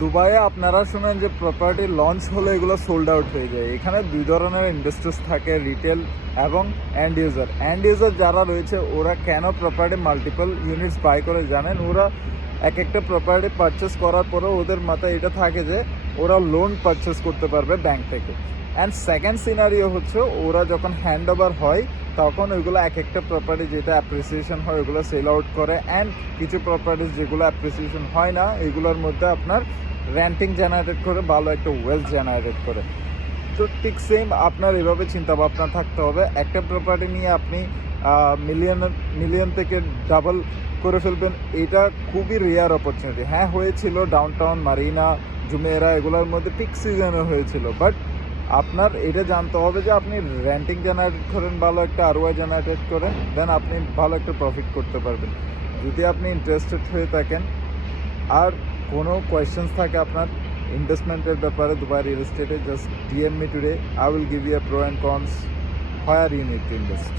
দুবাইয়ে আপনারা শুনেন যে প্রপার্টি লঞ্চ হলে এগুলো সোল্ড আউট হয়ে যায়। এখানে দুই ধরনের ইনভেস্টার্স থাকে, রিটেল এবং এন্ড ইউজার। এন্ড ইউজার যারা রয়েছে ওরা কেন প্রপার্টি মাল্টিপল ইউনিটস বাই করে জানেন? ওরা এক একটা প্রপার্টি পারচেস করার পরেও ওদের মাথায় এটা থাকে যে ওরা লোন পারচেস করতে পারবে ব্যাংক থেকে। অ্যান্ড সেকেন্ড সিনারিও হচ্ছে ওরা যখন হ্যান্ড ওভার হয় তখন ওইগুলো এক একটা প্রপার্টি যেটা অ্যাপ্রিসিয়েশন হয় ওগুলো সেল আউট করে। অ্যান্ড কিছু প্রপার্টিস যেগুলো অ্যাপ্রিসিয়েশন হয় না এগুলোর মধ্যে আপনার রেন্টিং জেনারেট করে, ভালো একটা ওয়েলথ জেনারেট করে। তো ঠিক সেম আপনার এভাবে চিন্তা ভাবনা থাকতে হবে। একটা প্রপার্টি নিয়ে আপনি মিলিয়ন থেকে ডাবল করে ফেলবেন, এটা খুবই রেয়ার অপরচুনিটি। হ্যাঁ হয়েছিল ডাউনটাউন, মারিনা, জুমেরা এগুলোর মধ্যে পিক সিজনে হয়েছিল, বাট আপনার এটা জানতে হবে যে আপনি রেন্টিং জেনারেট করেন, ভালো একটা আরওয়াই জেনারেট করেন, দেন আপনি ভালো একটা প্রফিট করতে পারবেন যদি আপনি ইন্টারেস্টেড হয়ে থাকেন। আর কোনো কোয়েশ্চেন্স থাকে আপনার ইনভেস্টমেন্টের ব্যাপারে দুবাই রিয়েল এস্টেটে, just DM me today. I will give you a pro and cons where you need to invest.